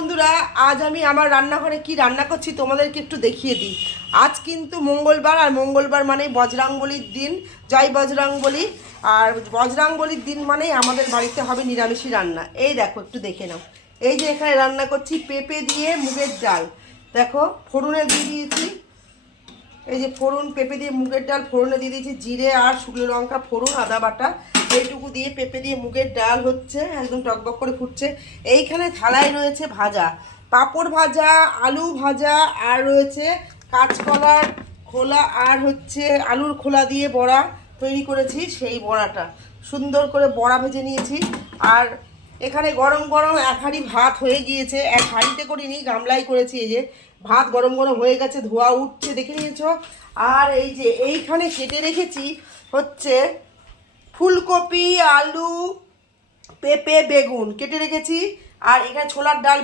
বন্ধুরা, আজ আমি আমার রান্নাঘরে কি রান্না করছি তোমাদেরকে একটু দেখিয়ে দিই। আজ কিন্তু মঙ্গলবার, আর মঙ্গলবার মানেই বজরাঙ্গবলির দিন। জয় বজরাঙ্গবলী। আর বজরাঙ্গবলির দিন মানেই আমাদের বাড়িতে হবে নিরামিষই রান্না। এই দেখো, একটু দেখে নাও। এই যে এখানে রান্না করছি পেঁপে দিয়ে মুগের ডাল। দেখো, ফোড়নে দিয়ে দিয়েছি। এই যে ফোড়ন, পেঁপে দিয়ে মুগের ডাল ফোড়নে দিয়ে দিয়েছি, জিরে আর শুকনো লঙ্কা ফোড়ন, আদা বাটা, এইটুকু দিয়ে পেঁপে দিয়ে মুগের ডাল হচ্ছে, একদম টকবক করে ফুটছে। এইখানে থালায় রয়েছে ভাজা, পাঁপড় ভাজা, আলু ভাজা, আর রয়েছে কাঁচকলার খোলা, আর হচ্ছে আলুর খোলা দিয়ে বড়া তৈরি করেছি। সেই বড়াটা সুন্দর করে বড়া ভেজে নিয়েছি। আর এখানে গরম গরম এক হাঁড়ি ভাত হয়ে গিয়েছে। এক হাঁড়িতে করিনি, গামলাই করেছি। এই যে ভাত গরম গরম হয়ে গেছে, ধোয়া উঠছে, দেখে নিয়েছো। আর এই যে এইখানে কেটে রেখেছি হচ্ছে ফুলকপি, আলু, পেঁপে, বেগুন কেটে রেখেছি। আর এখানে ছোলার ডাল